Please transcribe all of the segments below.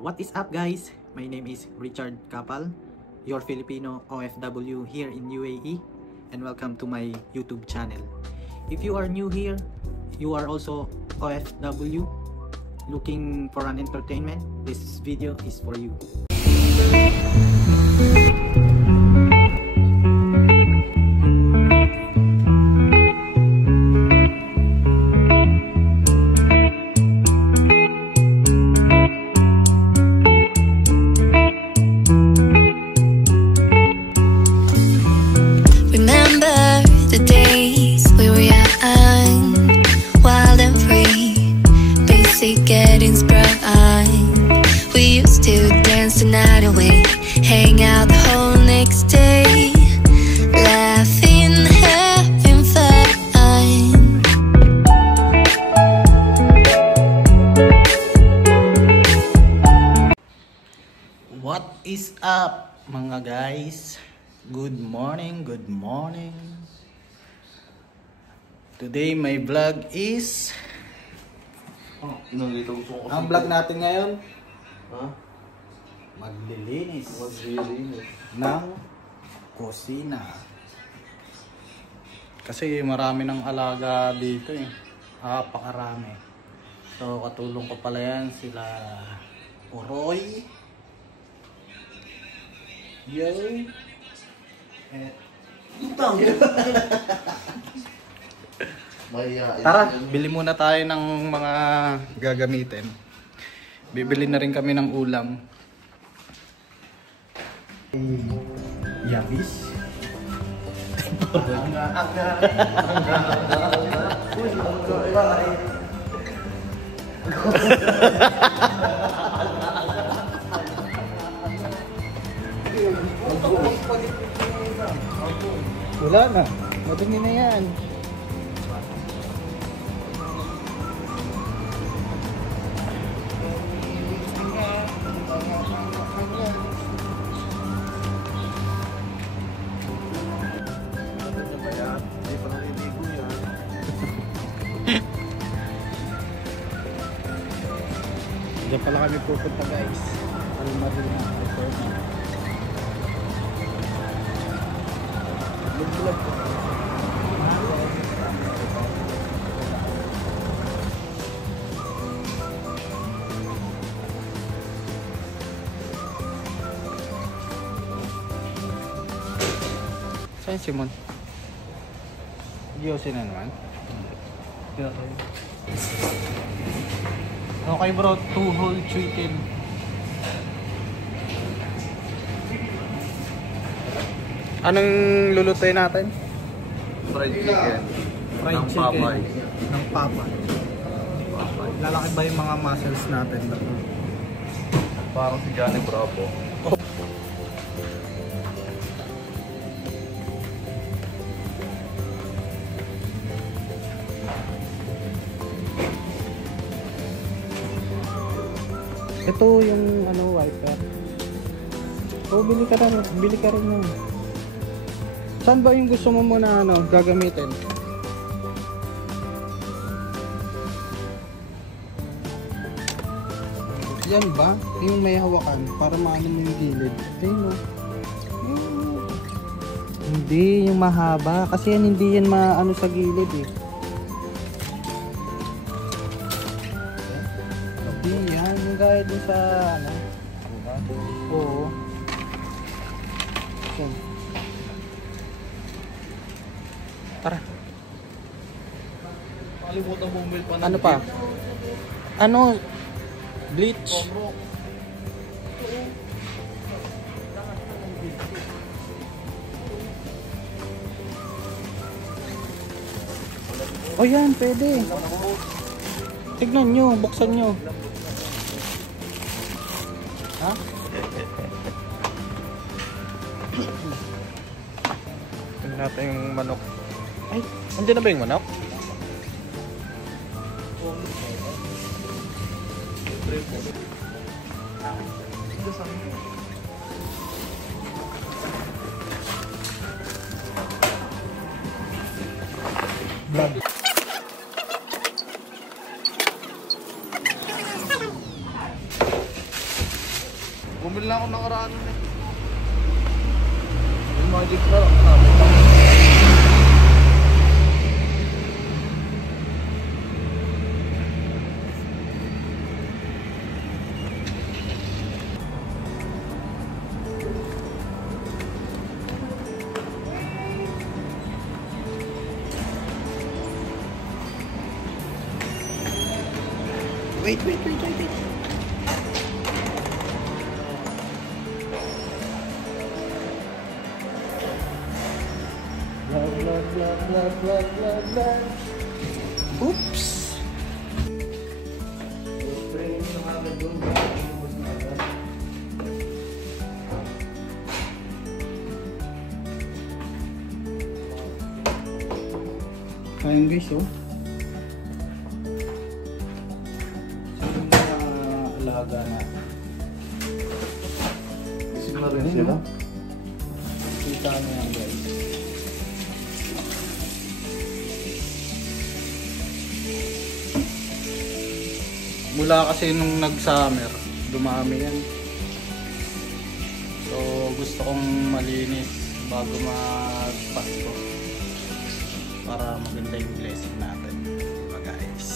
What is up, guys? My name is Richard Kapal, your Filipino OFW here in UAE, and welcome to my YouTube channel. If you are new here, you are also OFW looking for an entertainment, this video is for you. Getting sprung. We used to dance the night away, hang out the whole next day, laughing, having fun. What is up, mga guys? Good morning, good morning. Today my vlog is ang vlog natin ngayon, maglilinis ng kusina. Kasi marami ng alaga dito eh. Pakarami. So katulong ko pala yan sila Uroy, Yoy, Utang. Tara, bili muna tayo ng mga gagamitin. Bibili na rin kami ng ulam. Yabis. Wala na, madumi na yan. Diyan pala kami pupunta, guys. Al-Marina Resort. Vlog ko. Saan si Mon? Diyosin na naman. Okay bro, 2 whole chicken. Anong lulutuin natin? Fried chicken. Fried ng chicken Papay. ng Papay. Lalaki ba yung mga muscles natin? Parang si Johnny Bravo. Ito yung wiper. Bili ka rin yun. Saan ba yung gusto mo muna gagamitin? Yan ba? Yung may hawakan para maano mo yung gilid. Ayun o. Hindi, yung mahaba. Kasi yan hindi yan maano sa gilid eh. Yan, yung gaya din sa oo. Yan. Tara. Kalimutan mo umil pa ng Ano pa? Bleach. Oh yan, pwede. Tignan nyo, buksan nyo. Ha? Tignan natin yung manok. Ay, andyan na ba yung manok? Vlog. Bumili na ako ng karaan eh. Yung magic na lang. Wait. Oops. Ayan guys, oh. Alaga natin. Isip na rin sila. Kita nyo yan guys. Mula kasi nung nag-summer, dumami yan. So gusto kong malinis bago mag-Pasko para maganda yung blessing natin, diba guys?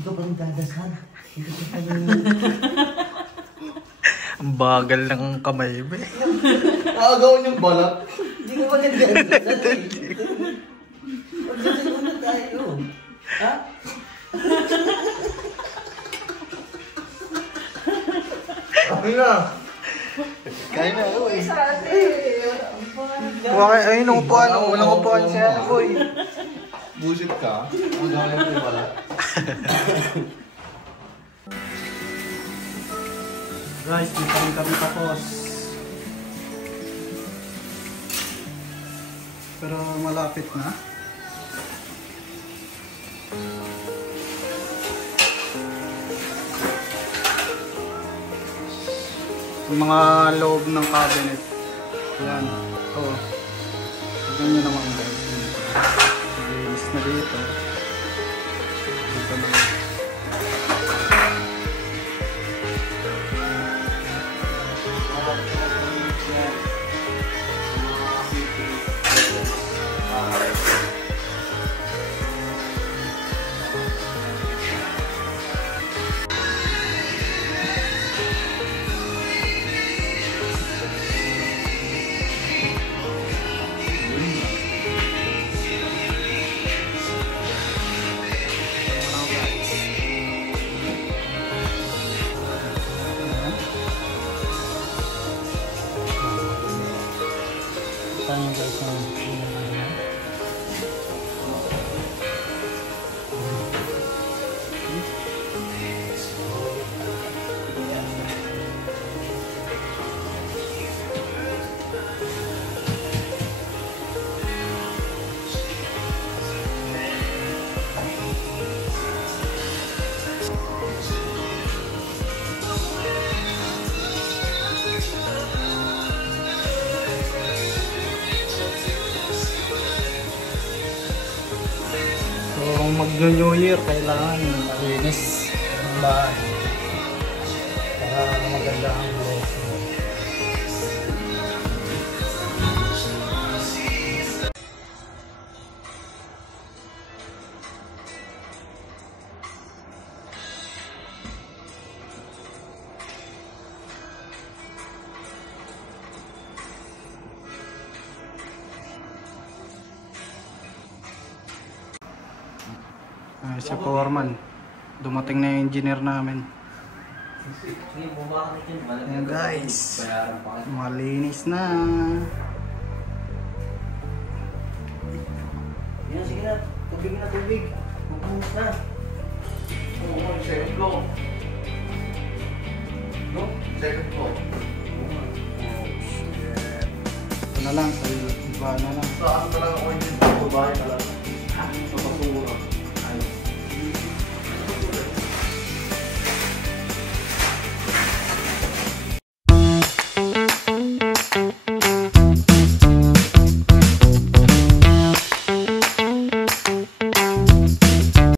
Ikaw pa rin dadasal. Ang bagal ng kamay mo. Nakagawin yung balat. Hindi ko pa rin dadasal. Magdasal muna tayo. Ha? Ano na? Kaya na, boy. Bakit? Ayun, upuan. Walang upuan siya, boy. Bullshit ka? Ang gawin yung balat. Guys, di pa rin kami tapos. Pero malapit na. Yung mga loob ng cabinet. Yan. Ito. Tignan nyo naman guys. Linis na dito. Dito na. Tanya guys yang kung mag-New Year, kailangan malinis ang bahay para maganda ang blessing. Si Foreman, dumating na yung engineer namin. Sige, bumaba ka dyan. Ayan guys, malinis na. Yan, sige na. Tubig na tubig. Magbuhos na. Oo, second floor. No? Second floor. Ito na lang, sa iba na lang. Saan talaga ako yun? Babae talaga. Sa basura.